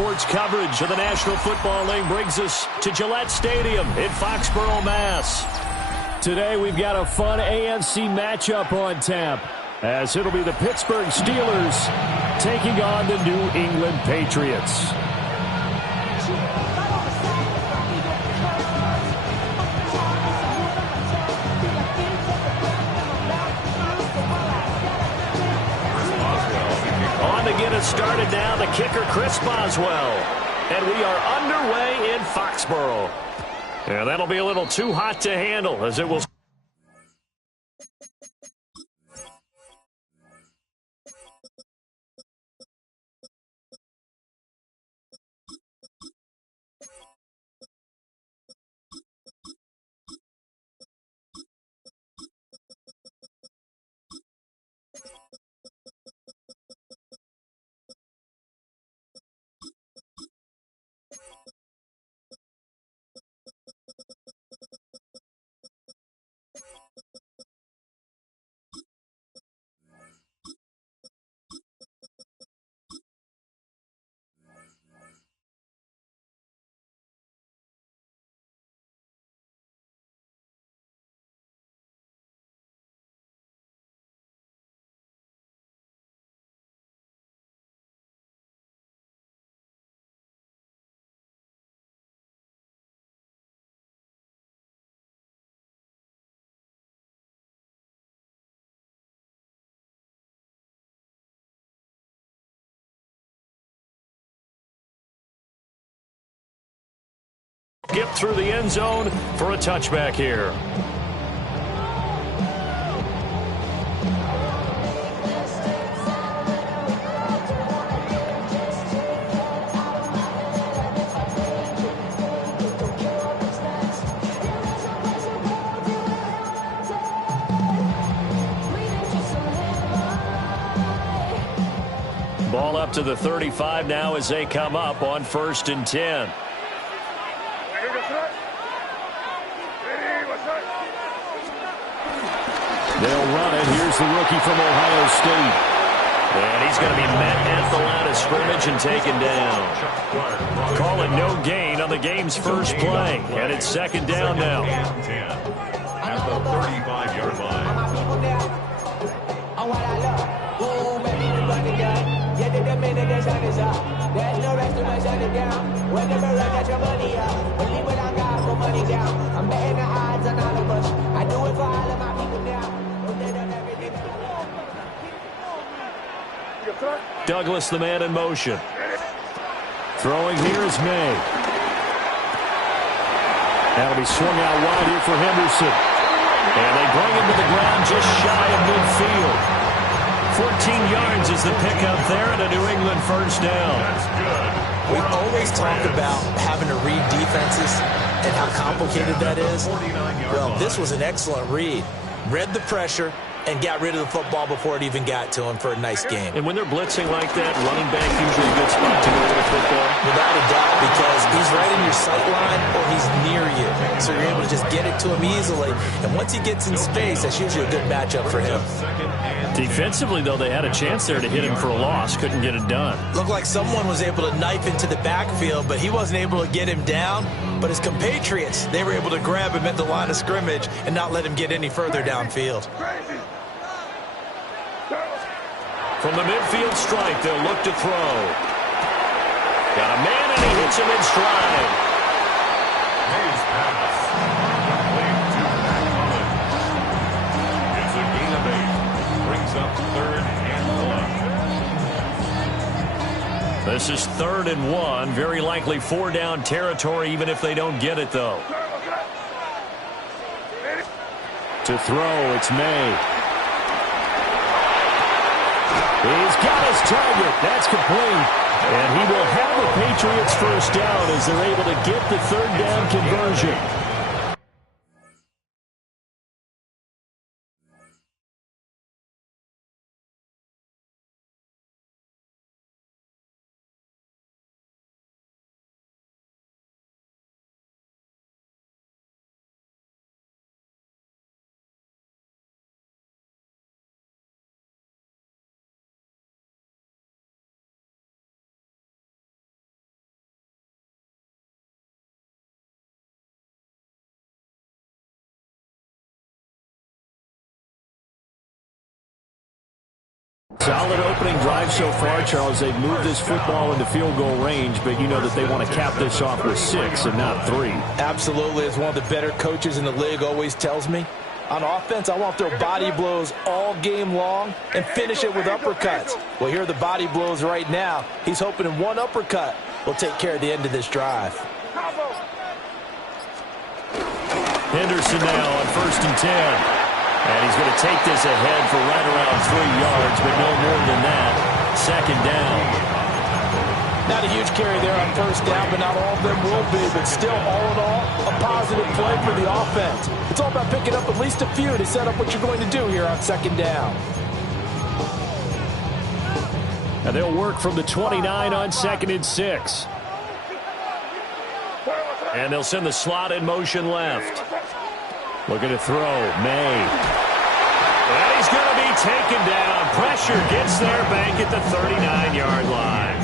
sports coverage of the National Football League brings us to Gillette Stadium in Foxborough, Mass. Today we've got a fun AFC matchup on tap, as it'll be the Pittsburgh Steelers taking on the New England Patriots. On to get us started now, the kicker, Chris Boswell. And we are underway in Foxborough. And that'll be a little too hot to handle, as it will. Get through the end zone for a touchback here. Ball up to the 35 now as they come up on 1st and 10. They'll run it. Here's the rookie from Ohio State. And he's going to be met at the line of scrimmage and taken down. Call it no gain on the game's first play. And it's 2nd down now. At the 35-yard line. There's no rest to my shut it down. Whenever I get your money up, believe what I got for money down. I'm betting the odds on all of us. I do it for all of my people now. Douglas, the man in motion. Throwing here is May. That'll be swung out wide here for Henderson. And they bring him to the ground just shy of midfield. 14 yards is the pickup there, and a New England first down. That's good. We always talk about having to read defenses and how complicated that is. Well, this was an excellent read. Read the pressure and got rid of the football before it even got to him for a nice game. And when they're blitzing like that, running back usually a good spot to go with the football. Without a doubt, because he's right in your sight line or he's near you. So you're able to just get it to him easily. And once he gets in space, that's usually a good matchup for him. Defensively, though, they had a chance there to hit him for a loss. Couldn't get it done. Looked like someone was able to knife into the backfield, but he wasn't able to get him down. But his compatriots, they were able to grab him at the line of scrimmage and not let him get any further downfield. From the midfield stripe, they'll look to throw. Got a man, and he hits him in stride. Hayes pass. Complete to Collins. It's a gain of 8. Brings up 3rd and 1. This is 3rd and 1. Very likely 4-down territory, even if they don't get it, though. To throw, it's May. He's got his target. That's complete. And he will have the Patriots first down as they're able to get the 3rd down conversion. Solid opening drive so far, Charles. They've moved this football into field goal range, but you know that they want to cap this off with 6 and not 3. Absolutely. As one of the better coaches in the league always tells me, on offense, I want their body blows all game long and finish it with uppercuts. Well, here are the body blows right now. He's hoping in one uppercut will take care of the end of this drive. Henderson now on 1st and 10. And he's going to take this ahead for right around 3 yards, but no more than that. 2nd down. Not a huge carry there on 1st down, but not all of them will be. But still, all in all, a positive play for the offense. It's all about picking up at least a few to set up what you're going to do here on 2nd down. And they'll work from the 29 on 2nd and 6. And they'll send the slot in motion left. Looking to throw, May. And he's going to be taken down. Pressure gets there, bank at the 39-yard line.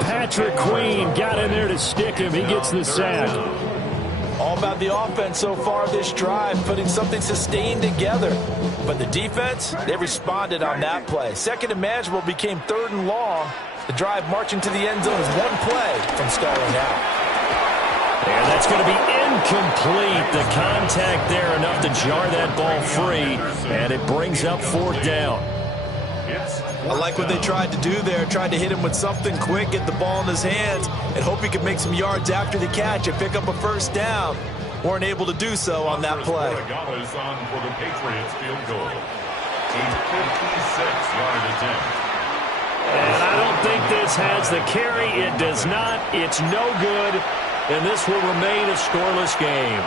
Patrick Queen got in there to stick him. He gets the sack. All about the offense so far this drive, putting something sustained together. But the defense, they responded on that play. 2nd and manageable became 3rd and long. The drive marching to the end zone is one play from stalling out. And that's going to be incomplete. The contact there enough to jar that ball free, and it brings up 4th down. I like what they tried to do there. Tried to hit him with something quick, get the ball in his hands, and hope he could make some yards after the catch and pick up a 1st down. Weren't able to do so on that play. On for the Patriots field goal. A 56-yard attempt. And I don't think this has the carry. It does not. It's no good. And this will remain a scoreless game.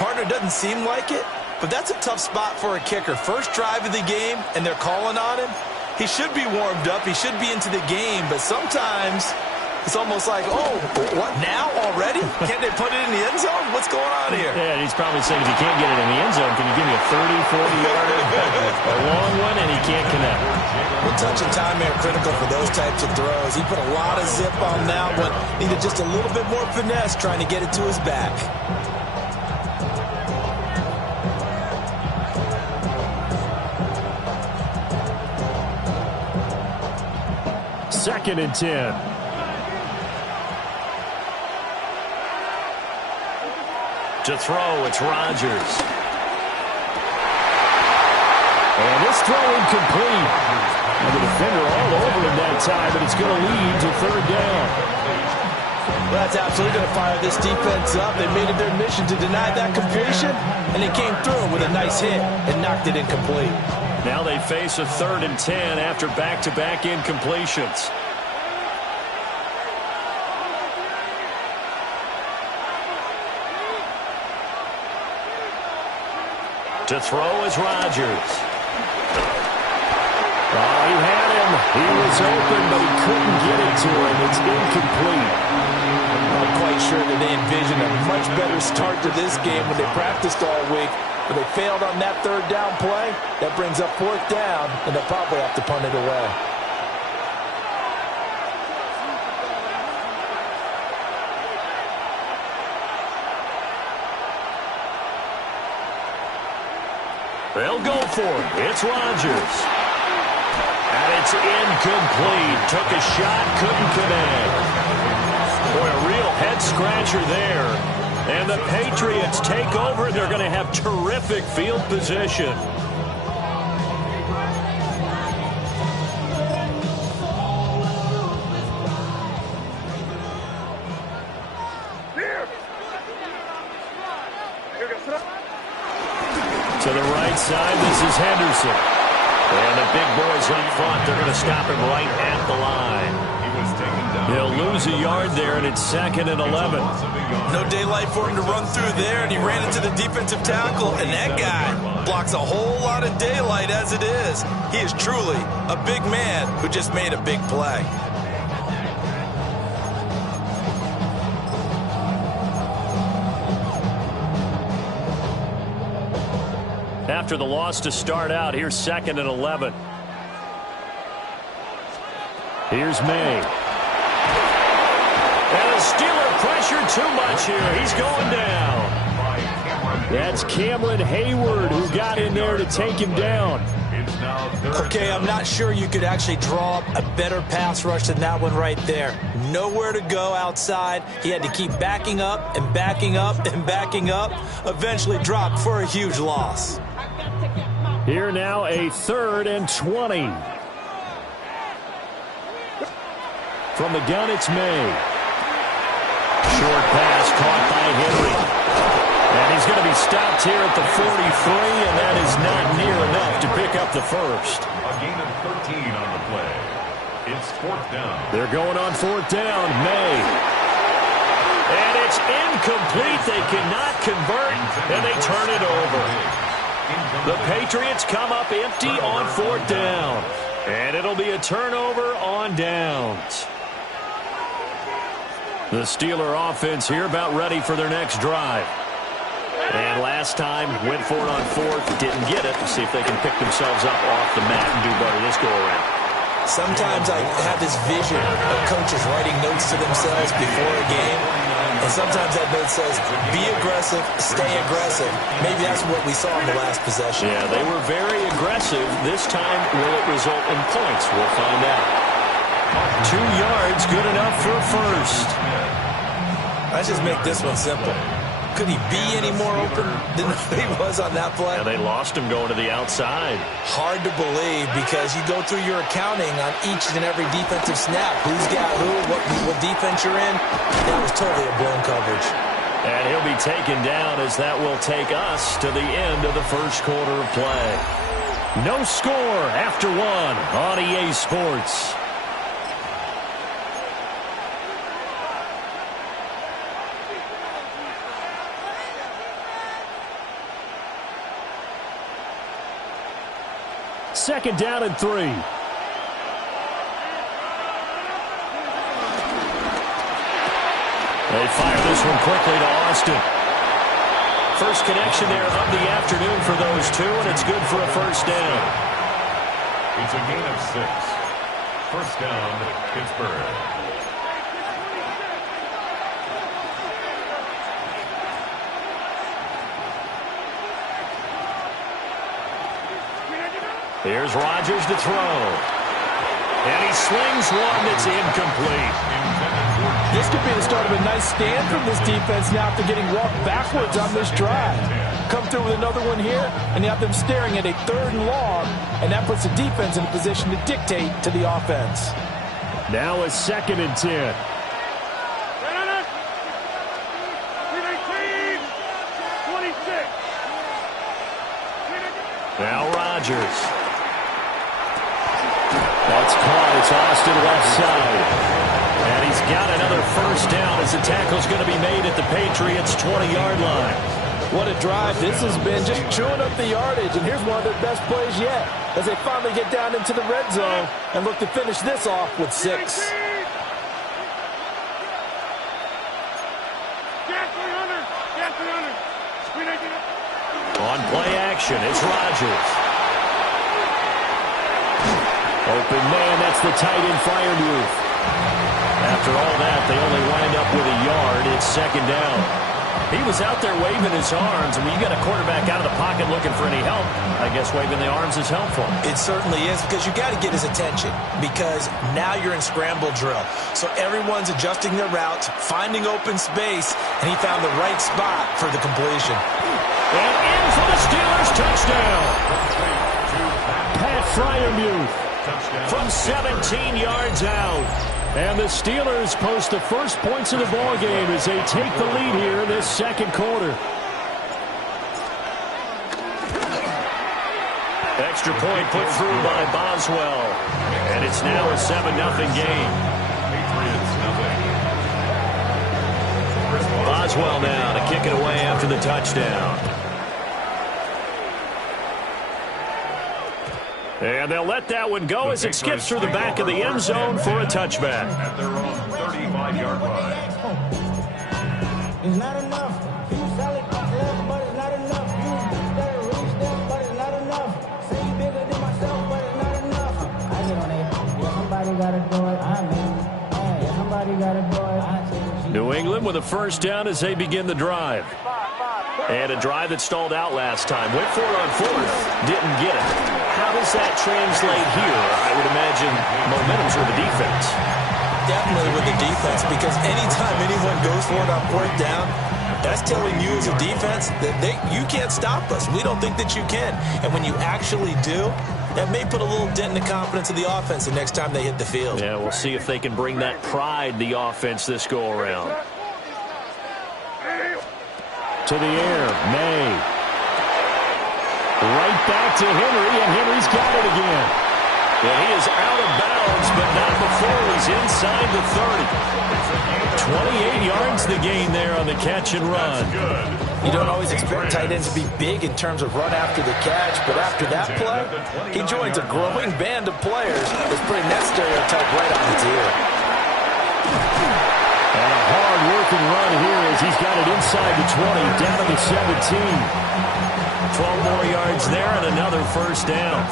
Partner, doesn't seem like it, but that's a tough spot for a kicker. First drive of the game, and they're calling on him. He should be warmed up. He should be into the game, but sometimes it's almost like, oh, what, now already? Can't they put it in the end zone? What's going on here? Yeah, he's probably saying, if you can't get it in the end zone, can you give me a 30, 40-yarder? A long one, and he can't connect. Well, touch and time are critical for those types of throws. He put a lot of zip on that one. Needed just a little bit more finesse trying to get it to his back. Second and 10. To throw, it's Rodgers. And this throw incomplete. And the defender all over him that time, but it's going to lead to 3rd down. Well, that's absolutely going to fire this defense up. They made it their mission to deny that completion, and they came through with a nice hit and knocked it incomplete. Now they face a 3rd and 10 after back-to-back incompletions. To throw is Rodgers. Oh, he had him. He was open, but he couldn't get it to him. It's incomplete. I'm quite sure that they envisioned a much better start to this game when they practiced all week, but they failed on that 3rd down play. That brings up 4th down, and they'll probably have to punt it away. They'll go for it. It's Rodgers. And it's incomplete. Took a shot, couldn't connect. Boy, a real head-scratcher there. And the Patriots take over. They're going to have terrific field position. To the right side, this is Henderson. And the big boys up front, they're going to stop him right at the line. He'll lose a yard there, and it's 2nd and 11. No daylight for him to run through there, and he ran into the defensive tackle, and that guy blocks a whole lot of daylight as it is. He is truly a big man who just made a big play. After the loss to start out, here's 2nd and 11. Here's May. And the Steeler pressure too much here. He's going down. That's Cameron Hayward who got in there to take him down. It's now third Okay, down. I'm not sure you could actually draw up a better pass rush than that one right there. Nowhere to go outside. He had to keep backing up and backing up and backing up. Eventually dropped for a huge loss. Here now, a 3rd and 20. From the gun, it's May. Short pass caught by Henry. And he's going to be stopped here at the 43, and that is not near enough to pick up the first. A gain of 13 on the play. It's 4th down. They're going on 4th down. May. And it's incomplete. They cannot convert, and they turn it over. The Patriots come up empty on 4th down. And it'll be a turnover on downs. The Steeler offense here about ready for their next drive. And last time, went for it on 4th, didn't get it. See if they can pick themselves up off the mat and do better this go-around. Sometimes I have this vision of coaches writing notes to themselves before a game. And sometimes that note says, be aggressive, stay aggressive. Maybe that's what we saw in the last possession. Yeah, they were very aggressive. This time, will it result in points? We'll find out. 2 yards, good enough for a first. Let's just make this one simple. Could he be any more open than he was on that play? Yeah, they lost him going to the outside. Hard to believe because you go through your accounting on each and every defensive snap. Who's got who, what defense you're in. That was totally a blown coverage. And he'll be taken down as that will take us to the end of the first quarter of play. No score after 1 on EA Sports. Second down and 3. They fire this one quickly to Austin. First connection there of the afternoon for those two, and it's good for a first down. It's a gain of 6. First down, Pittsburgh. Here's Rodgers to throw. And he slings one that's incomplete. This could be the start of a nice stand from this defense now after getting walked backwards on this drive. Come through with another one here, and you have them staring at a 3rd and long, and that puts the defense in a position to dictate to the offense. Now a 2nd and 10. Now Rodgers. That's caught. It's Austin left side. And he's got another first down as the tackle's going to be made at the Patriots' 20-yard line. What a drive this has been, just chewing up the yardage. And here's one of their best plays yet as they finally get down into the red zone and look to finish this off with 6. On play action, it's Rodgers. Open man, that's the tight end Freiermuth. After all that, they only wind up with a yard. It's 2nd down. He was out there waving his arms. I mean, you got a quarterback out of the pocket looking for any help. I guess waving the arms is helpful. It certainly is because you got to get his attention because now you're in scramble drill. So everyone's adjusting their routes, finding open space, and he found the right spot for the completion. And in for the Steelers touchdown. Pat Freiermuth from 17 yards out. And the Steelers post the first points of the ballgame as they take the lead here in this 2nd quarter. Extra point put through by Boswell. And it's now a 7-0 game. Boswell now to kick it away after the touchdown. And they'll let that one go as it skips through the back of the end zone for a touchback. At their own 35-yard line. It's not enough. You solid left, but it's not enough. You better reach them, but it's not enough. Say you bigger than myself, but it's not enough. I get on it. Yeah, somebody gotta do it. I mean, yeah, somebody gotta do it. New England with a first down as they begin the drive. And a drive that stalled out last time. Went for it on fourth. Didn't get it. How does that translate here? I would imagine momentum's with the defense. Definitely with the defense, because anytime anyone goes for it on fourth down, that's telling you as a defense that you can't stop us. We don't think that you can. And when you actually do, that may put a little dent in the confidence of the offense the next time they hit the field. Yeah, we'll see if they can bring that pride, the offense, this go-around. To the air, May. Right back to Henry, and Henry's got it again. And he is out of bounds, but not before he's inside the 30. 28 yards the gain there on the catch and run. You don't always expect tight ends to be big in terms of run after the catch, but after that play, he joins a growing band of players that's putting that stereotype right on its ear. And a hard-working run here as he's got it inside the 20, down to the 17. 12 more yards there and another first down.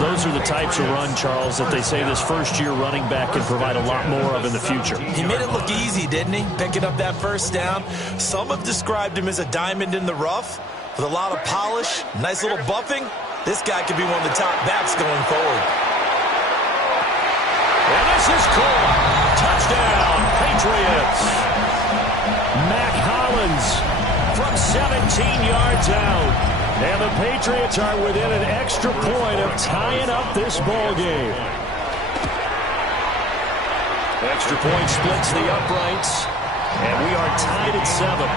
Those are the types of run, Charles, that they say this first-year running back can provide a lot more of in the future. He made it look easy, didn't he? Picking up that first down. Some have described him as a diamond in the rough with a lot of polish, nice little buffing. This guy could be one of the top backs going forward. And this is caught. Touchdown, Patriots. Mac Hollins from 17 yards out. And the Patriots are within an extra point of tying up this ball game. Extra point splits the uprights, and we are tied at 7.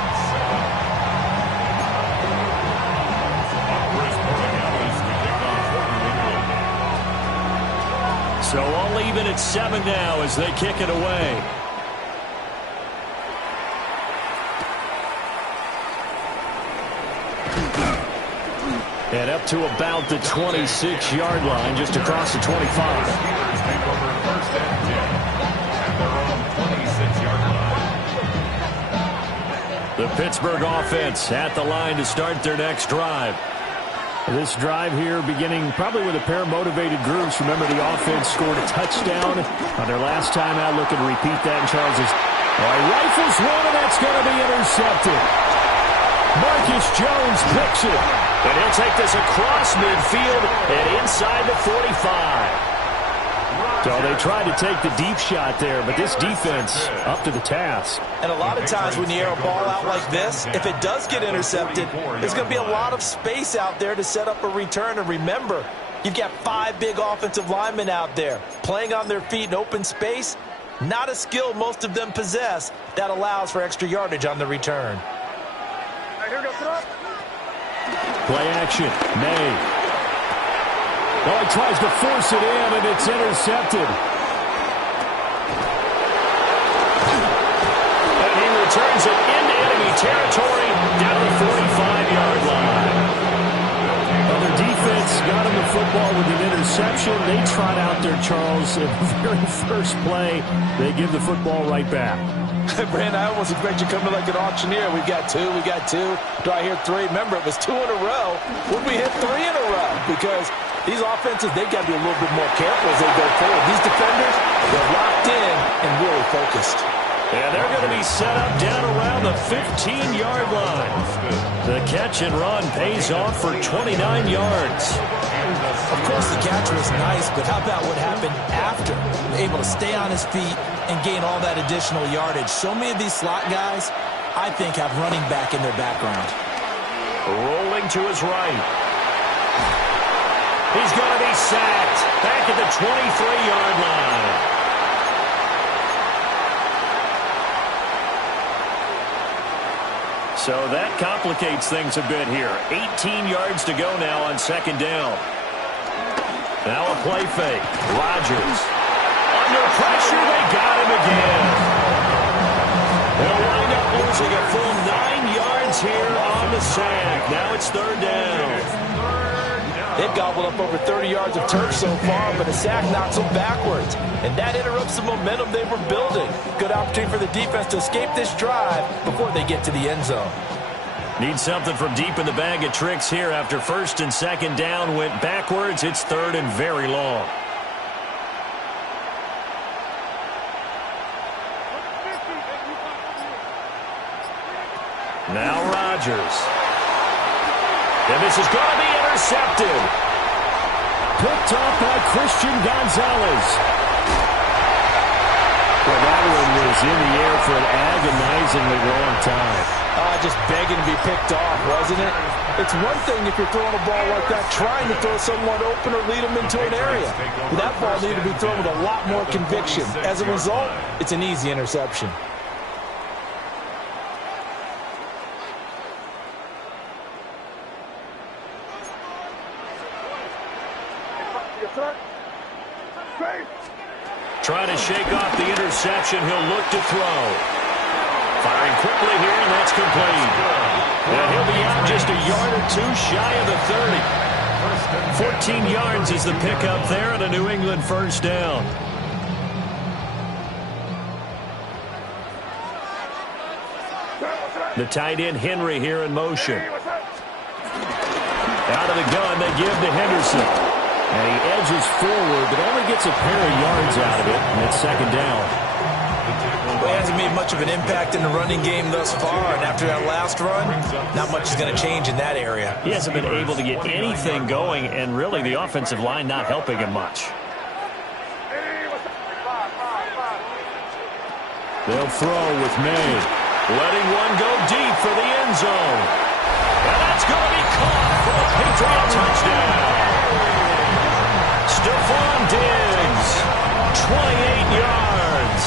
So all even at 7 now as they kick it away. And up to about the 26-yard line, just across the 25. The Pittsburgh offense at the line to start their next drive. This drive here beginning probably with a pair of motivated groups. Remember, the offense scored a touchdown on their last time out. Looking to repeat that, and Charles is rifles one, and that's going to be intercepted. Marcus Jones picks it, and he'll take this across midfield and inside the 45. So they tried to take the deep shot there, but this defense up to the task. And a lot of times when you air a ball out like this, if it does get intercepted, there's going to be a lot of space out there to set up a return. And remember, you've got 5 big offensive linemen out there playing on their feet in open space. Not a skill most of them possess that allows for extra yardage on the return. Play action, May. Oh, he tries to force it in, and it's intercepted. And he returns it into enemy territory down the 45-yard line. Well, their defense got him the football with an interception. They trot out there, Charles, in the very first play. They give the football right back. Brandon, I almost expect you coming like an auctioneer. We got 2, we got 2. Do I hear 3? Remember, it was 2 in a row. Would we hit 3 in a row? Because these offenses, they've got to be a little bit more careful as they go forward. These defenders, they're locked in and really focused. And they're going to be set up down around the 15-yard line. The catch and run pays off for 29 yards. Of course, the catch was nice, but how about what happened after? Able to stay on his feet and gain all that additional yardage. So many of these slot guys, I think, have running back in their background. Rolling to his right. He's going to be sacked back at the 23-yard line. So that complicates things a bit here. 18 yards to go now on second down. Now a play fake. Rodgers. Under pressure, they got him again. They'll wind up losing a full 9 yards here on the sack. Now it's third down. They've gobbled up over 30 yards of turf so far, but a sack knocks them backwards. And that interrupts the momentum they were building. Good opportunity for the defense to escape this drive before they get to the end zone. Need something from deep in the bag of tricks here after first and second down went backwards. It's third and very long. Now Rodgers. And this is going to be intercepted. Picked off by Christian Gonzalez. Well, that one was in the air for an agonizingly long time. Just begging to be picked off, wasn't it? It's one thing if you're throwing a ball like that, trying to throw someone open or lead them into an area. But that ball needed to be thrown with a lot more conviction. As a result, it's an easy interception. Trying to shake off the interception. He'll look to throw. Firing quickly here, and that's complete. And he'll be out just a yard or two shy of the 30. 14 yards is the pickup there, and a New England first down. The tight end Henry here in motion. Out of the gun, they give to Henderson. And he edges forward, but only gets a pair of yards out of it, and it's second down. Well, he hasn't made much of an impact in the running game thus far, and after that last run, not much is going to change in that area. He hasn't been able to get anything going, and really the offensive line not helping him much. They'll throw with May. Letting one go deep for the end zone. And that's going to be caught for a Patriot touchdown. Stephon Diggs, 28 yards.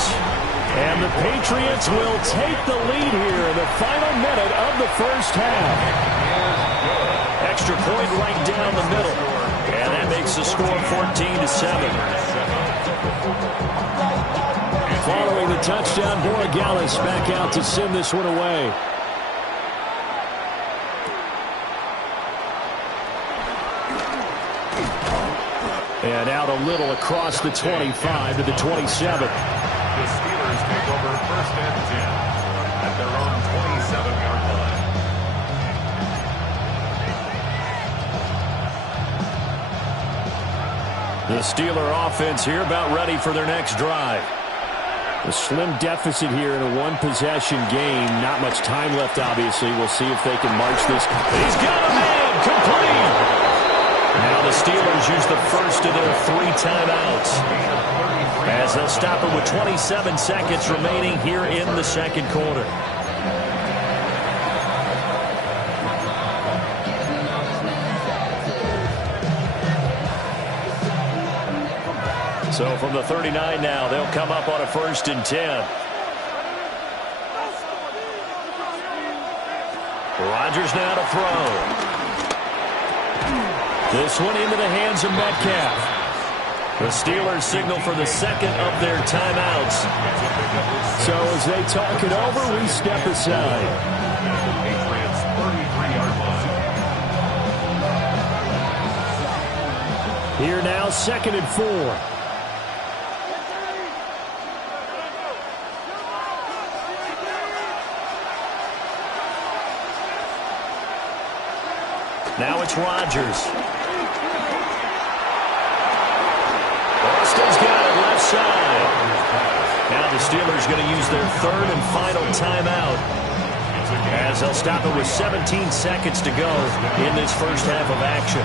And the Patriots will take the lead here in the final minute of the first half. Extra point right down the middle. And that makes the score 14-7. Following the touchdown, Borregales back out to send this one away. And out a little across the 25 to the 27. The Steelers take over first and 10 at their own 27-yard line. The Steeler offense here about ready for their next drive. A slim deficit here in a one-possession game. Not much time left, obviously. We'll see if they can march this. He's got a man! Complete! Now the Steelers use the first of their 3 timeouts, as they'll stop it with 27 seconds remaining here in the second quarter. So from the 39 now, they'll come up on a 1st and 10. Rodgers now to throw. This one into the hands of Metcalf. The Steelers signal for the second of their timeouts. So as they talk it over, we step aside. Patriots 33-yard line. Here now, 2nd and 4. Now it's Rodgers. Austin's got it left side. Now the Steelers going to use their 3rd and final timeout, as they'll stop it with 17 seconds to go in this first half of action.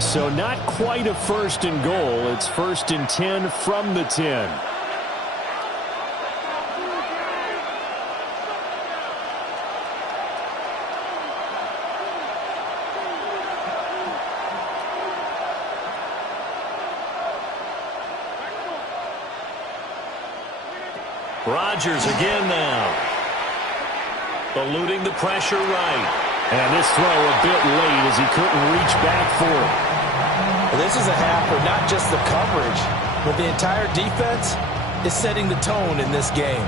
So not quite a 1st and goal. It's 1st and 10 from the 10. Rodgers again now. Eluding the pressure right. And this throw a bit late as he couldn't reach back for it. Well, this is a half where not just the coverage, but the entire defense is setting the tone in this game.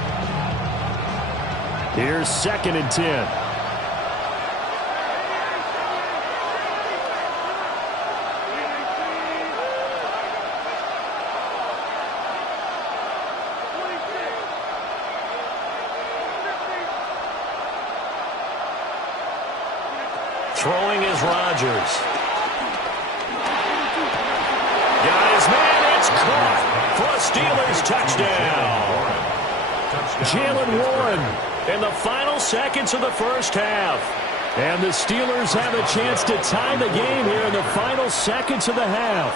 Here's 2nd and 10. Throwing is Rodgers. Got his man. It's caught for a Steelers touchdown. Jalen Warren in the final seconds of the first half. And the Steelers have a chance to tie the game here in the final seconds of the half.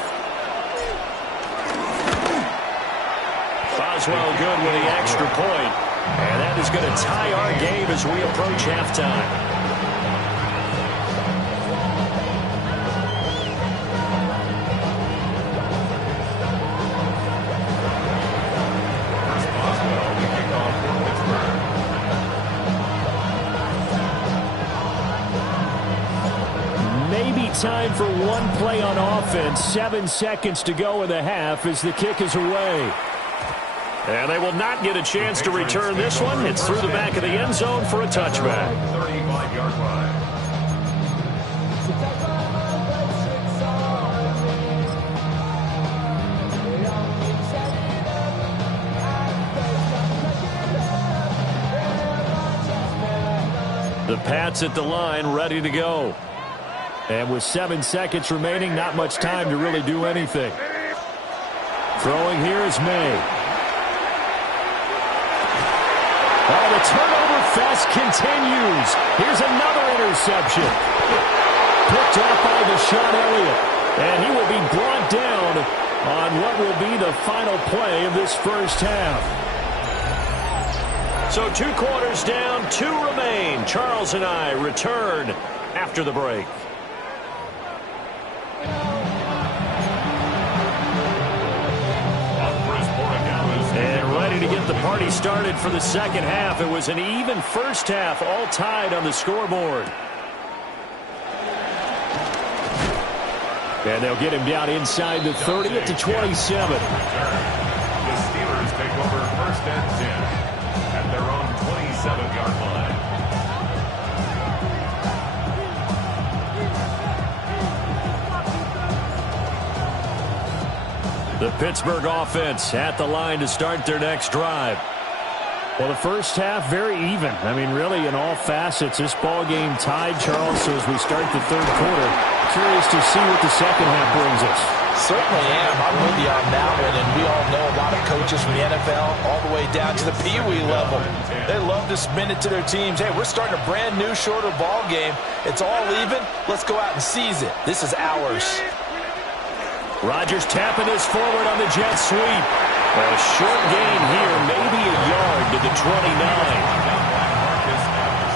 Boswell good with the extra point. And that is going to tie our game as we approach halftime. Time for one play on offense. 7 seconds to go in the half as the kick is away. And they will not get a chance to return this one. It's through the back of the end zone for a touchback. 35-yard line. The Pats at the line, ready to go. And with 7 seconds remaining, not much time to really do anything. Throwing here is May. Oh, the turnover fest continues. Here's another interception. Picked off by Deshaun Elliott. And he will be brought down on what will be the final play of this first half. So 2 quarters down, 2 remain. Charles and I return after the break. And ready to get the party started for the second half. It was an even first half, all tied on the scoreboard. And they'll get him down inside the 30 at the 27. The Steelers take over first and 10 at their own 27-yard line. The Pittsburgh offense at the line to start their next drive. Well, the first half, very even. I mean, really, in all facets, this ball game tied, Charles. So as we start the third quarter, curious to see what the second half brings us. Certainly am. I'm with you on that one. And we all know a lot of coaches from the NFL all the way down to the Pee-wee level. They love to spin it to their teams. Hey, we're starting a brand new, shorter ball game. It's all even. Let's go out and seize it. This is ours. Rodgers tapping this forward on the jet sweep. A short gain here, maybe a yard to the 29.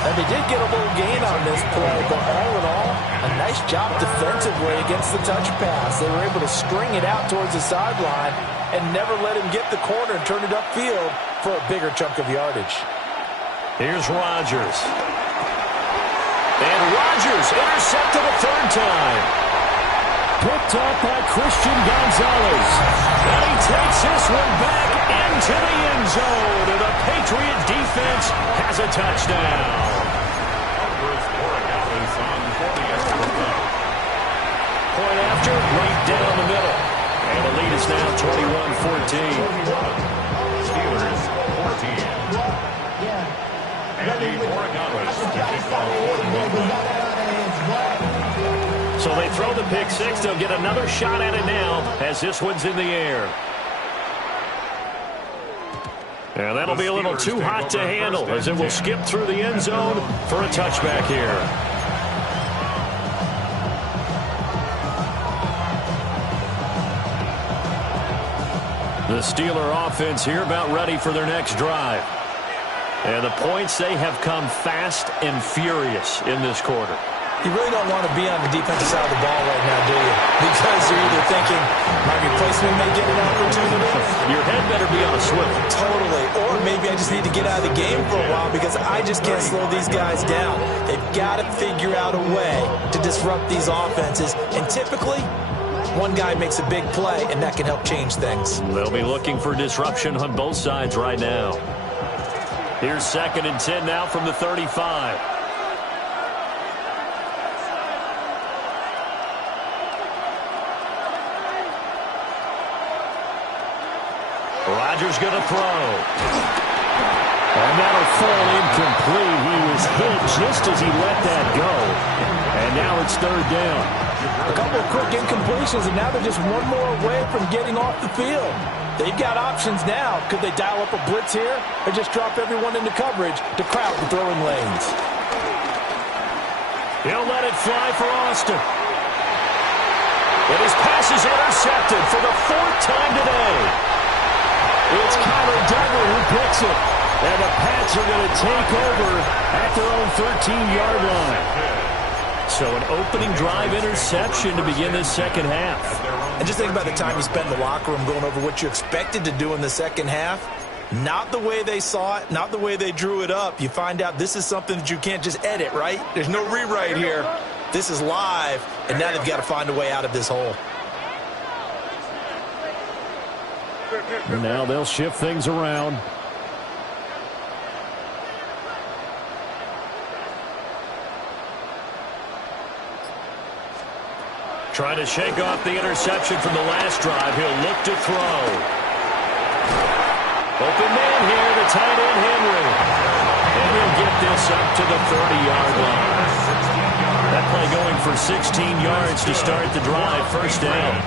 Now, they did get a little gain on this play, but all in all, a nice job defensively against the touch pass. They were able to string it out towards the sideline and never let him get the corner and turn it upfield for a bigger chunk of yardage. Here's Rodgers. And Rodgers intercepted a third time. Picked up by Christian Gonzalez. And he takes this one back into the end zone. And the Patriot defense has a touchdown. Point after, right down the middle. And the lead is now 21-14. Steelers 14. Andy Oregonez to kick off So they throw the pick six. They'll get another shot at it now as this one's in the air. And that'll be a little too hot to handle as it will skip through the end zone for a touchback here. The Steeler offense here about ready for their next drive. And the points, they have come fast and furious in this quarter. You really don't want to be on the defensive side of the ball right now, do you? Because you're either thinking, my replacement may get an opportunity. Your head better be on a swivel. Totally. Or maybe I just need to get out of the game for a while because I just can't slow these guys down. They've got to figure out a way to disrupt these offenses. And typically, one guy makes a big play, and that can help change things. They'll be looking for disruption on both sides right now. Here's 2nd and 10 now from the 35. Rodgers going to throw. And that'll fall incomplete. He was hit just as he let that go. And now it's 3rd down. A couple of quick incompletions, and now they're just one more away from getting off the field. They've got options now. Could they dial up a blitz here or just drop everyone into coverage to crowd the throwing lanes? He'll let it fly for Austin. And his pass is intercepted for the 4th time today. It's Kyler Duggar who picks it. And the Pats are going to take over at their own 13-yard line. So an opening drive interception to begin this second half. And just think about the time you spent in the locker room going over what you expected to do in the second half. Not the way they saw it, not the way they drew it up. You find out this is something that you can't just edit, right? There's no rewrite here. This is live, and now they've got to find a way out of this hole. And now they'll shift things around. Trying to shake off the interception from the last drive. He'll look to throw. Open man here, the tight end Henry. And he'll get this up to the 30-yard line. That play going for 16 yards to start the drive. First down.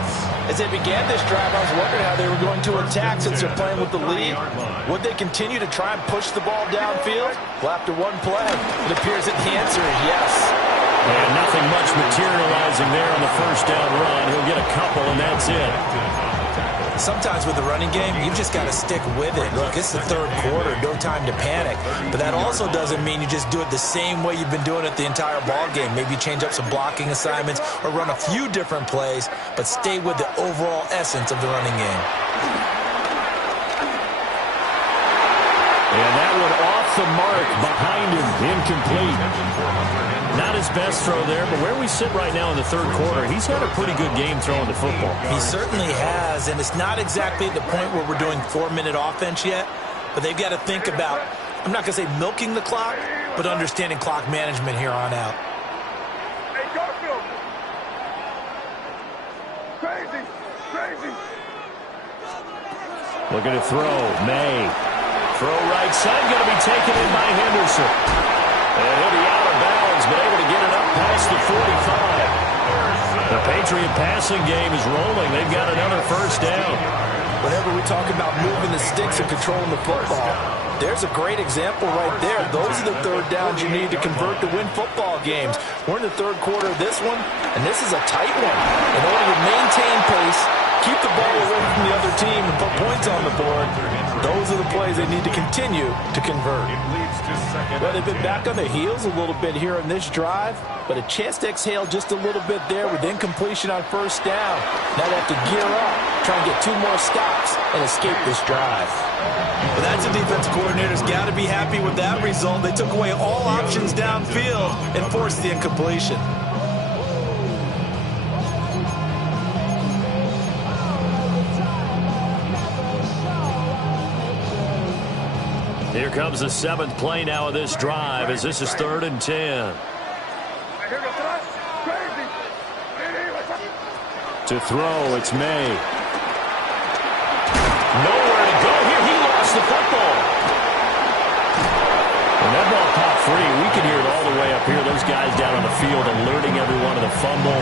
As they began this drive, I was wondering how they were going to attack since they're playing with the lead. Would they continue to try and push the ball downfield? Well, after one play, it appears that the answer is yes. And nothing much materializing there on the first down run. He'll get a couple, and that's it. Sometimes with the running game, you've just got to stick with it. Look, it's the third quarter, no time to panic. But that also doesn't mean you just do it the same way you've been doing it the entire ball game. Maybe change up some blocking assignments or run a few different plays, but stay with the overall essence of the running game. And that one off the mark behind him, incomplete. Not his best throw there, but where we sit right now in the third quarter, he's had a pretty good game throwing the football. He certainly has, and it's not exactly at the point where we're doing 4-minute offense yet, but they've got to think about, I'm not going to say milking the clock, but understanding clock management here on out. Hey, Garfield! Crazy! Looking to throw, May. Throw right side, going to be taken in by Henderson. And he'll be out of bounds, but able to get it up past the 45. The Patriot passing game is rolling. They've got another first down. Whenever we talk about moving the sticks and controlling the football, there's a great example right there. Those are the third downs you need to convert to win football games. We're in the third quarter of this one, and this is a tight one. In order to maintain pace, keep the ball away from the other team, and put points on the board, those are the plays they need to continue to convert. Well, they've been back on their heels a little bit here on this drive, but a chance to exhale just a little bit there with incompletion on first down. Now they have to gear up, try and get 2 more stops, and escape this drive. Well, that's a defensive coordinator's got to be happy with that result. They took away all options downfield and forced the incompletion. Here comes the 7th play now of this drive as this is 3rd and 10. To throw, it's May. Nowhere to go here. He lost the football. And that ball popped free. We can hear it all the way up here. Those guys down on the field alerting everyone of the fumble.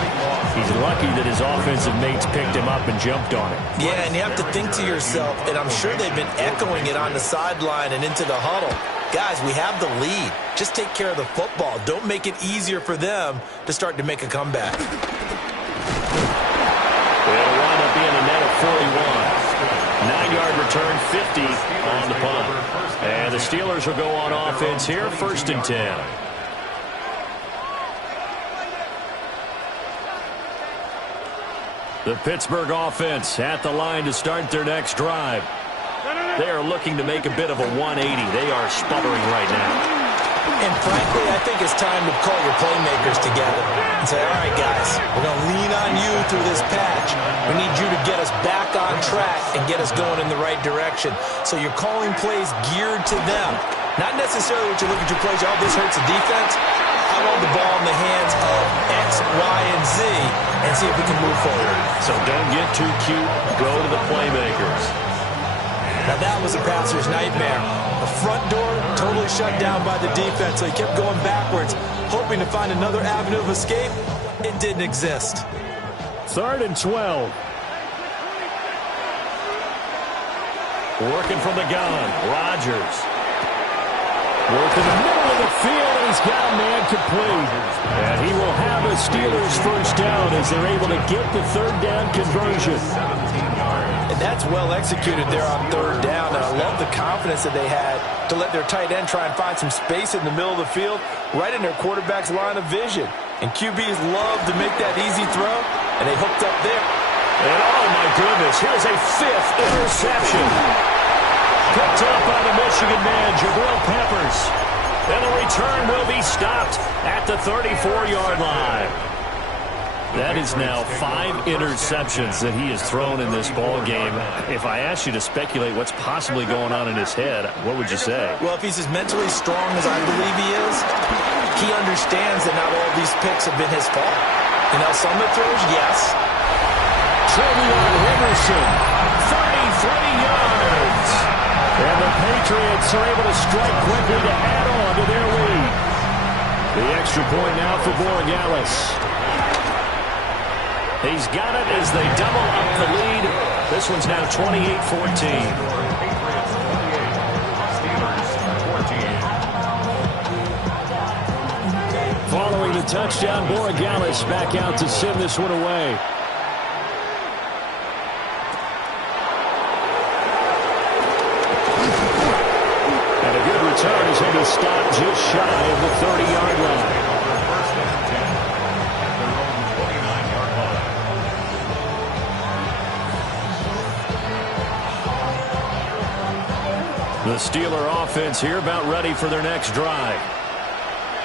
He's lucky that his offensive mates picked him up and jumped on it. Yeah, and you have to think to yourself, and I'm sure they've been echoing it on the sideline and into the huddle. Guys, we have the lead. Just take care of the football. Don't make it easier for them to start to make a comeback. It'll wind up being a net of 41. 9-yard return, 50 on the punt. And the Steelers will go on offense here, 1st and 10. The Pittsburgh offense at the line to start their next drive. They are looking to make a bit of a 180. They are sputtering right now. And frankly, I think it's time to call your playmakers together and say, all right, guys, we're going to lean on you through this patch. We need you to get us back on track and get us going in the right direction. So you're calling plays geared to them. Not necessarily what you look at your plays, oh, this hurts the defense. I want the ball in the hands of X, Y, and Z and see if we can move forward. So don't get too cute. Go to the playmakers. Now that was a passer's nightmare. The front door totally shut down by the defense, so he kept going backwards, hoping to find another avenue of escape. It didn't exist. 3rd and 12. Working from the gun, Rodgers. Working the middle of the field, and he's got a man complete. And he will have a Steelers first down as they're able to get the 3rd down conversion. And that's well executed there on 3rd down. And I love the confidence that they had to let their tight end try and find some space in the middle of the field, right in their quarterback's line of vision. And QBs love to make that easy throw, and they hooked up there. And oh my goodness, here's a 5th interception. Picked up by the Michigan man, Jabril Peppers. And the return will be stopped at the 34-yard line. That is now 5 interceptions that he has thrown in this ball game. If I asked you to speculate what's possibly going on in his head, what would you say? Well, if he's as mentally strong as I believe he is, he understands that not all these picks have been his fault. You know, some of the throws, yes. Trevion Henderson, 33 yards. And the Patriots are able to strike quickly to add on to their lead. The extra point now for Borregales. He's got it as they double up the lead. This one's now 28-14. Following the touchdown, Borregales back out to send this one away. And a good return is going to be stopped just shy of the 30-yard line. The Steeler offense here about ready for their next drive.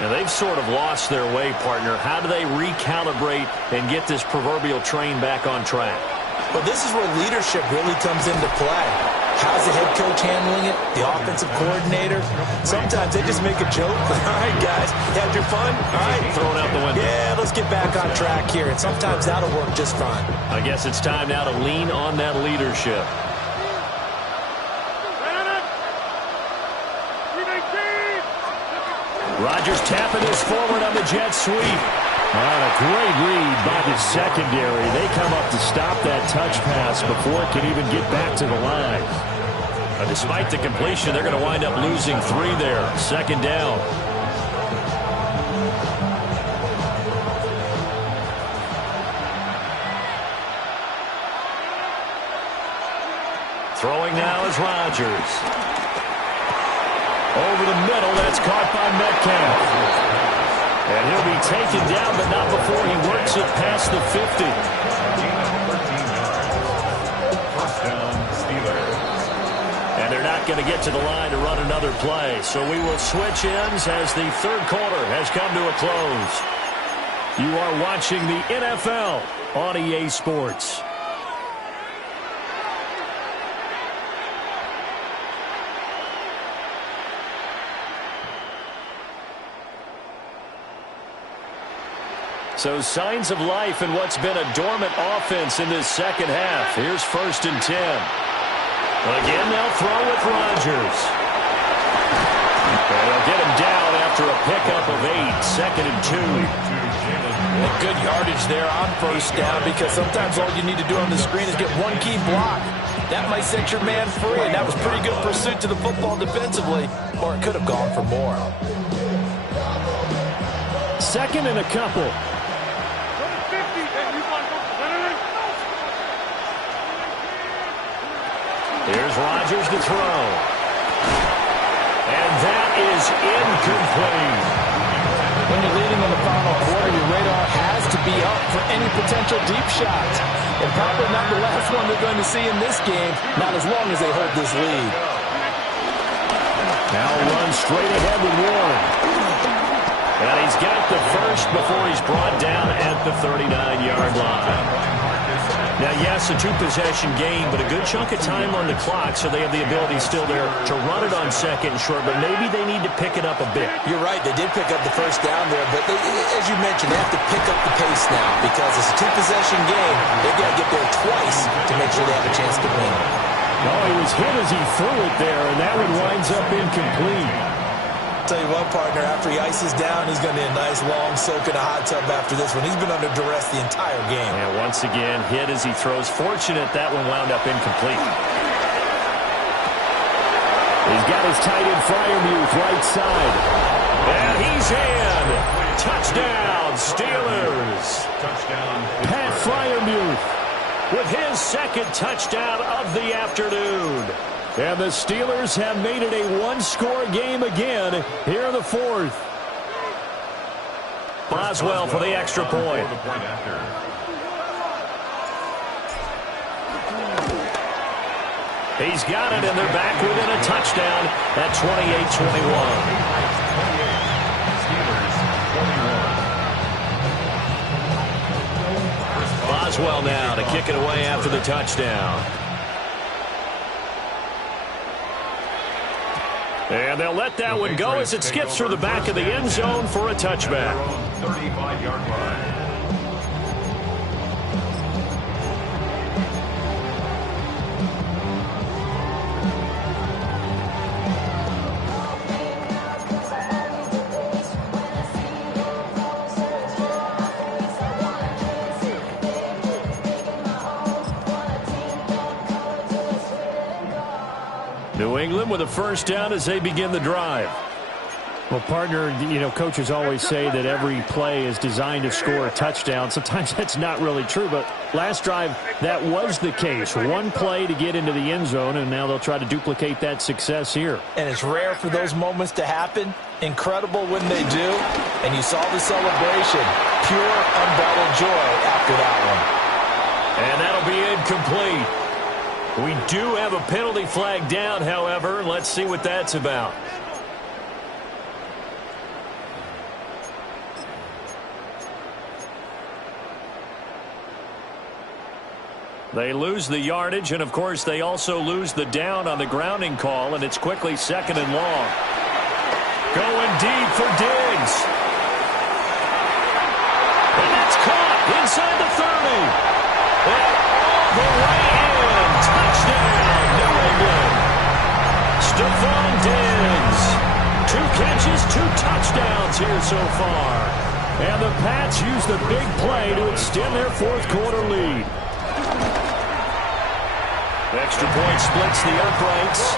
And they've sort of lost their way, partner. How do they recalibrate and get this proverbial train back on track? Well, this is where leadership really comes into play. How's the head coach handling it? The offensive coordinator? Sometimes they just make a joke. All right, guys, had your fun? All right. Throw it out the window. Yeah, let's get back on track here. And sometimes that'll work just fine. I guess it's time now to lean on that leadership. Rodgers tapping this forward on the jet sweep. And a great read by the secondary. They come up to stop that touch pass before it can even get back to the line. Despite the completion, they're going to wind up losing 3 there. 2nd down. Throwing now is Rodgers. Over the middle, that's caught by Metcalf. And he'll be taken down, but not before he works it past the 50. And they're not going to get to the line to run another play. So we will switch ends as the 3rd quarter has come to a close. You are watching the NFL on EA Sports. So signs of life in what's been a dormant offense in this 2nd half. Here's 1st and 10. Again, they'll throw with Rodgers. And they'll get him down after a pickup of 8. 2nd and 2. And good yardage there on 1st down, because sometimes all you need to do on the screen is get one key block. That might set your man free, and that was pretty good pursuit to the football defensively, or it could have gone for more. 2nd and a couple. Here's Rodgers to throw. And that is incomplete. When you're leading in the final quarter, your radar has to be up for any potential deep shots. And probably not the last one they're going to see in this game, not as long as they hold this lead. Now run straight ahead with Warren. And he's got the first before he's brought down at the 39-yard line. Now, yes, a 2-possession game, but a good chunk of time on the clock, so they have the ability still there to run it on 2nd and short, but maybe they need to pick it up a bit. You're right. They did pick up the 1st down there, but as you mentioned, they have to pick up the pace now because it's a 2-possession game. They've got to get there twice to make sure they have a chance to win. Oh, he was hit as he threw it there, and that one winds up incomplete. Tell you what, partner, after he ices down, he's going to need a nice long soak in a hot tub after this one. He's been under duress the entire game. And once again, hit as he throws. Fortunate that one wound up incomplete. He's got his tight end Freiermuth right side. And he's in. Touchdown, Steelers. Touchdown. Pat Freiermuth with his second touchdown of the afternoon. And the Steelers have made it a one-score game again here in the fourth. Boswell for the extra point. He's got it, and they're back within a touchdown at 28-21. Boswell now to kick it away after the touchdown. And they'll let that one go as it skips through the back of the end zone for a touchback. 35-yard line. New England with a first down as they begin the drive. Well, partner, you know, coaches always say that every play is designed to score a touchdown. Sometimes that's not really true, but last drive, that was the case. One play to get into the end zone, and now they'll try to duplicate that success here. And it's rare for those moments to happen. Incredible when they do. And you saw the celebration. Pure, unbridled joy after that one. And that'll be incomplete. We do have a penalty flag down, however. Let's see what that's about. They lose the yardage, and of course they also lose the down on the grounding call, and it's quickly second and long. Going deep for Diggs. And that's caught inside the 30. And all the way in. Touchdown, New England. Stephon Diggs. 2 catches, 2 touchdowns here so far. And the Pats use the big play to extend their fourth quarter lead. Extra point splits the uprights,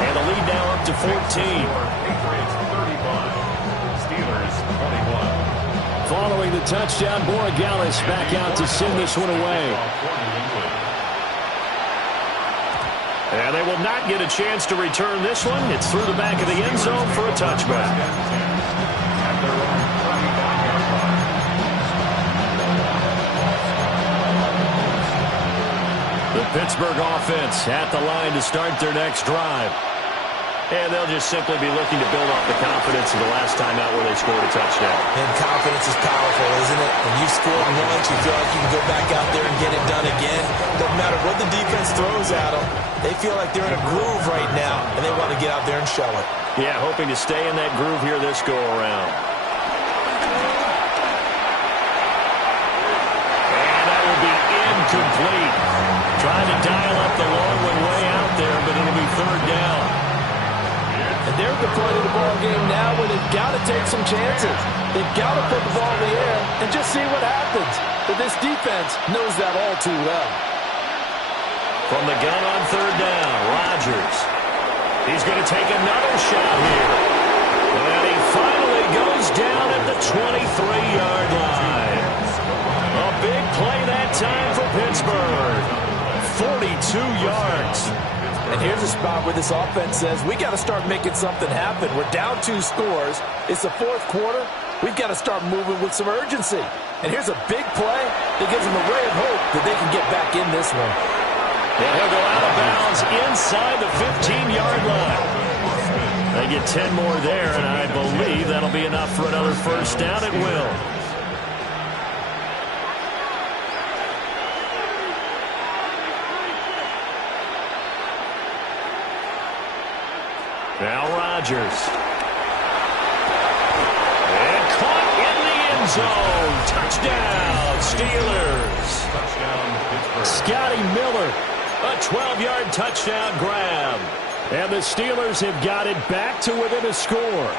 and the lead now up to 14. Patriots 35, Steelers 21. Following the touchdown, Borregales back out to send this one away. And they will not get a chance to return this one. It's through the back of the end zone for a touchback. At their own 35-yard line. The Pittsburgh offense at the line to start their next drive. And they'll just simply be looking to build off the confidence of the last time out where they scored a touchdown. And confidence is powerful, isn't it? When you've scored once, you feel like you can go back out there and get it done again. Doesn't matter what the defense throws at them. They feel like they're in a groove right now, and they want to get out there and show it. Yeah, hoping to stay in that groove here this go-around. And that will be incomplete. Trying to dial up the long one way out there, but it'll be third down. And they're at the point of the ball game now where they've got to take some chances. They've got to put the ball in the air and just see what happens. But this defense knows that all too well. From the gun on third down, Rodgers. He's going to take another shot here. And he finally goes down at the 23-yard line. A big play that time for Pittsburgh. 42 yards. And here's a spot where this offense says, we got to start making something happen. We're down 2 scores. It's the fourth quarter. We've got to start moving with some urgency. And here's a big play that gives them a ray of hope that they can get back in this one. And he'll go out of bounds inside the 15-yard line. They get 10 more there, and I believe that'll be enough for another first down. It will. Now Rodgers. And caught in the end zone. Touchdown, Steelers. Touchdown, Pittsburgh. Scotty Miller A 12-yard touchdown grab. And the Steelers have got it back to within a score.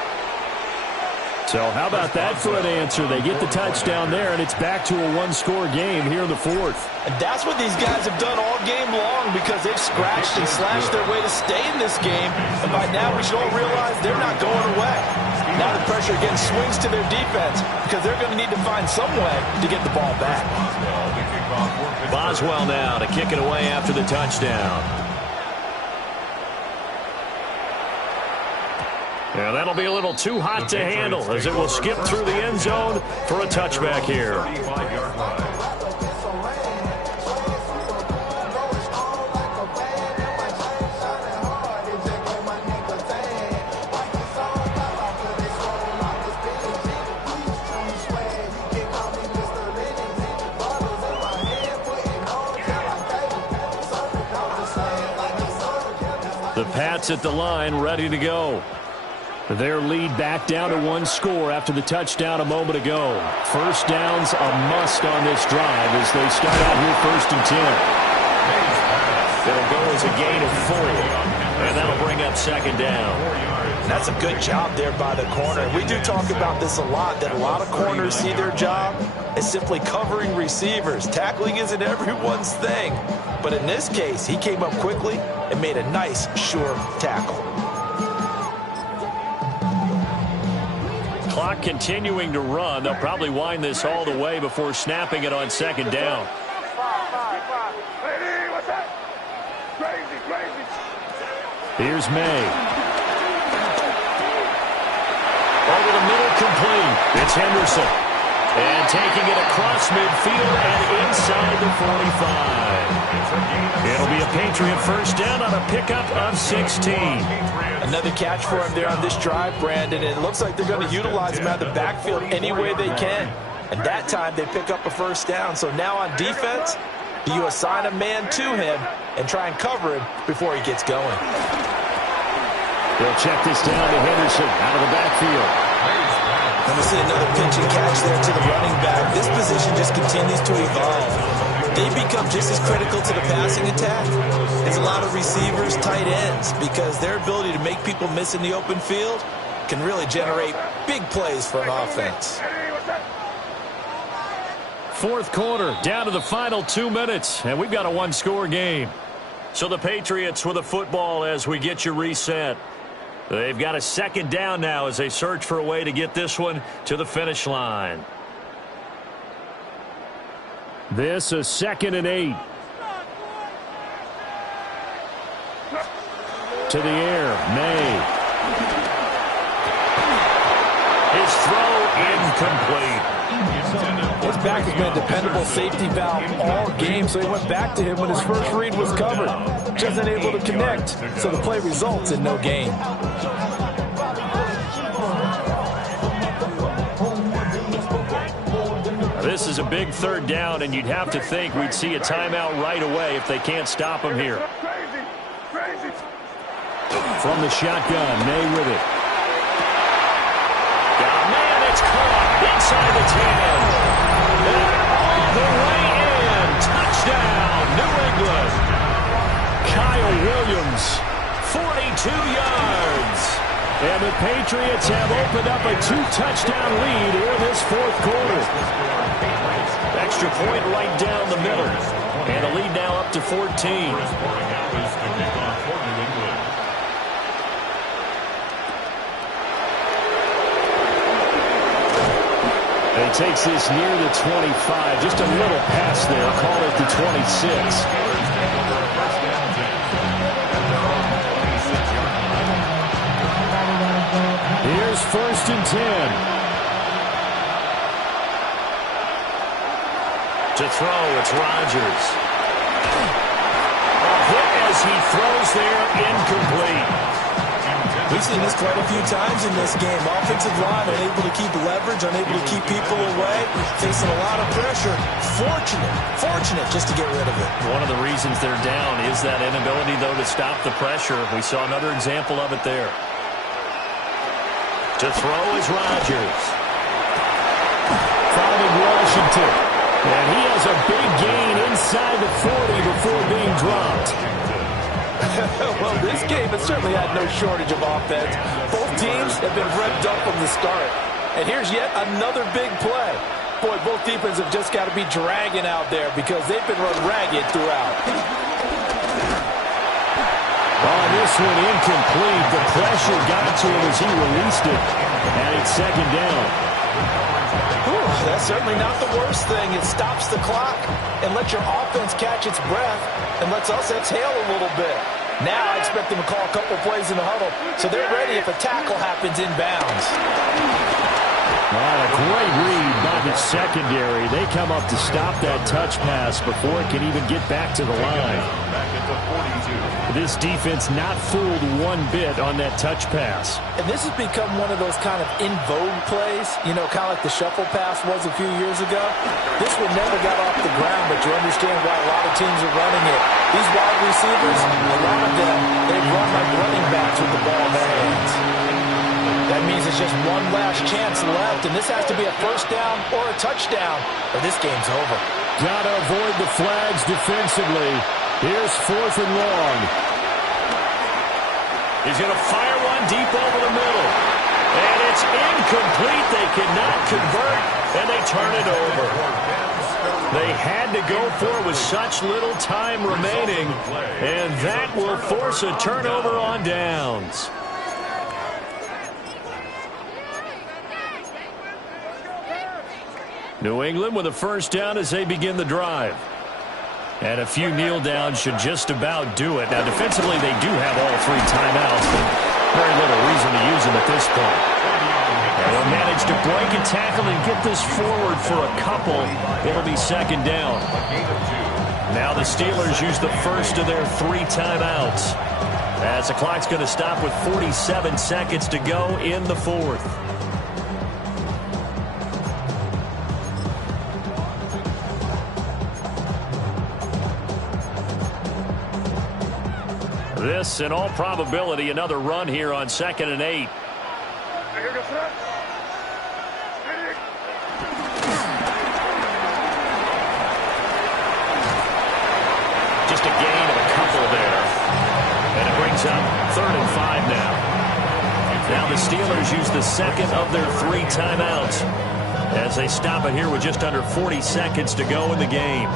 So how about that for an answer? They get the touchdown there, and it's back to a one-score game here in the fourth. And that's what these guys have done all game long because they've scratched and slashed their way to stay in this game. And by now we should all realize they're not going away. Now the pressure again swings to their defense because they're going to need to find some way to get the ball back. Boswell now to kick it away after the touchdown. Yeah, that'll be a little too hot to handle as it will skip through the end zone for a touchback here. The Pats at the line, ready to go. Their lead back down to one score after the touchdown a moment ago. First down's a must on this drive as they start out here 1st and 10. It'll go as a gain of 4, and that'll bring up 2nd down. That's a good job there by the corner. We do talk about this a lot, that a lot of corners see their job as simply covering receivers. Tackling isn't everyone's thing. But in this case, he came up quickly and made a nice, sure tackle. Clock continuing to run. They'll probably wind this all the way before snapping it on 2nd down. Hey, what's that? Crazy, crazy. Here's May. Over the middle, complete. It's Henderson. And taking it across midfield and inside the 45. It'll be a Patriot first down on a pickup of 16. Another catch for him there on this drive, Brandon. It looks like they're going to utilize him out of the backfield any way they can. And that time they pick up a first down. So now on defense, do you assign a man to him and try and cover him before he gets going? They'll check this down to Henderson out of the backfield. And we see another pitch and catch there to the running back. This position just continues to evolve. They become just as critical to the passing attack as a lot of receivers, tight ends, because their ability to make people miss in the open field can really generate big plays for an offense. Fourth quarter, down to the final 2 minutes, and we've got a one-score game. So the Patriots with a football as we get you reset. They've got a 2nd down now as they search for a way to get this one to the finish line. This is 2nd and 8. To the air, May. His throw incomplete. His back has been a dependable safety valve all game, so he went back to him when his first read was covered. Just unable to connect, so the play results in no gain. This is a big 3rd down, and you'd have to think we'd see a timeout right away if they can't stop him here. Crazy, crazy. From the shotgun, May with it. Got a man, it's caught inside the 10. And all the way in. Touchdown, New England. Kyle Williams, 42 yards. And the Patriots have opened up a 2-touchdown lead here in this 4th quarter. Extra point right down the middle. And a lead now up to 14. And he takes this near the 25. Just a little pass there. Call it the 26. Here's 1st and 10. To throw, it's Rodgers. A hit as he throws there, incomplete. We've seen this quite a few times in this game. Offensive line unable to keep leverage, unable to keep people away, facing a lot of pressure. Fortunate just to get rid of it. One of the reasons they're down is that inability, though, to stop the pressure. We saw another example of it there. To throw is Rodgers. Following Washington. And he has a big gain inside the 40 before being dropped. Well, this game has certainly had no shortage of offense. Both teams have been revved up from the start. And here's yet another big play. Boy, both defenses have just got to be dragging out there because they've been run ragged throughout. Oh, this one incomplete. The pressure got to him as he released it. And it's second down. Whew, that's certainly not the worst thing. It stops the clock and lets your offense catch its breath and lets us exhale a little bit. Now I expect them to call a couple plays in the huddle so they're ready if a tackle happens inbounds. A great read by the secondary. They come up to stop that touch pass before it can even get back to the line. This defense not fooled one bit on that touch pass. And this has become one of those kind of in vogue plays, you know, kind of like the shuffle pass was a few years ago. This one never got off the ground, but you understand why a lot of teams are running it. These wide receivers, a lot of them, they run like running backs with the ball in their hands. That means it's just one last chance left, and this has to be a first down or a touchdown, or this game's over. Gotta avoid the flags defensively. Here's 4th and long. He's going to fire one deep over the middle. And it's incomplete. They cannot convert, and they turn it over. They had to go for it with such little time remaining, and that will force a turnover on downs. New England with a first down as they begin the drive. And a few kneel downs should just about do it. Now, defensively, they do have all 3 timeouts, but very little reason to use them at this point. And they'll manage to break a tackle and get this forward for a couple. It'll be second down. Now the Steelers use the first of their 3 timeouts, as the clock's going to stop with 47 seconds to go in the 4th. This, in all probability, another run here on 2nd and 8. Just a gain of a couple there. And it brings up 3rd and 5 now. Now the Steelers use the second of their 3 timeouts as they stop it here with just under 40 seconds to go in the game.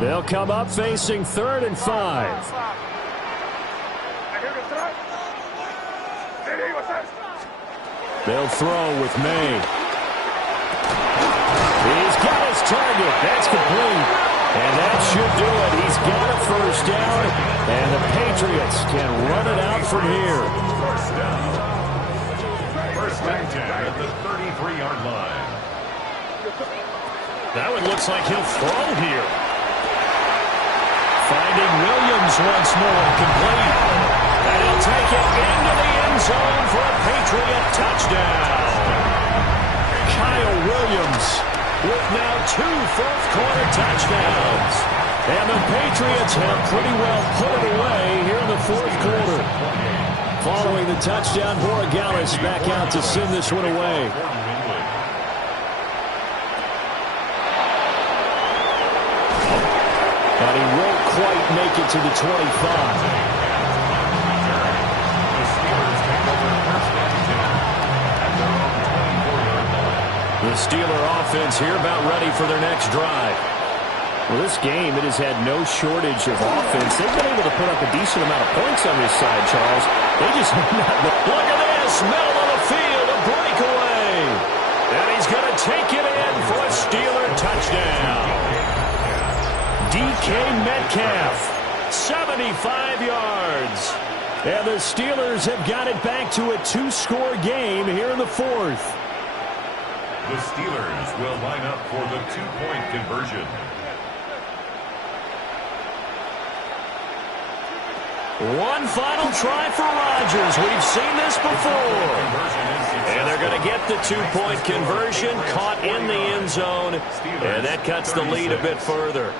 They'll come up facing 3rd and 5. They'll throw with May. He's got his target. That's complete. And that should do it. He's got a first down. And the Patriots can run it out from here. First and 10 at the 33-yard line. That one looks like he'll throw here. Finding Williams once more, complete. And he'll take it into the end zone for a Patriot touchdown. Kyle Williams with now 2 fourth-quarter touchdowns. And the Patriots have pretty well put it away here in the 4th quarter. Following the touchdown, Borregales back out to send this one away. And he won't quite make it to the 25. The Steeler offense here about ready for their next drive. Well, this game, it has had no shortage of offense. They've been able to put up a decent amount of points on this side, Charles. They just have not. Look at this. Middle of the field, a breakaway. And he's going to take it in for a Steeler touchdown. DK Metcalf, 75 yards. And the Steelers have got it back to a 2-score game here in the 4th. The Steelers will line up for the 2-point conversion. One final try for Rodgers. We've seen this before. And they're going to get the 2-point conversion, caught in the end zone. And that cuts the lead a bit further.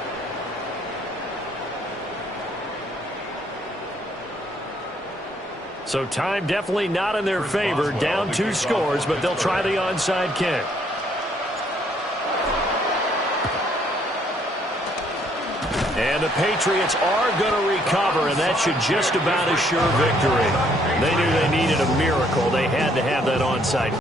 So time definitely not in their favor. Down 2 scores, but they'll try the onside kick. And the Patriots are going to recover, and that should just about assure victory. They knew they needed a miracle. They had to have that onside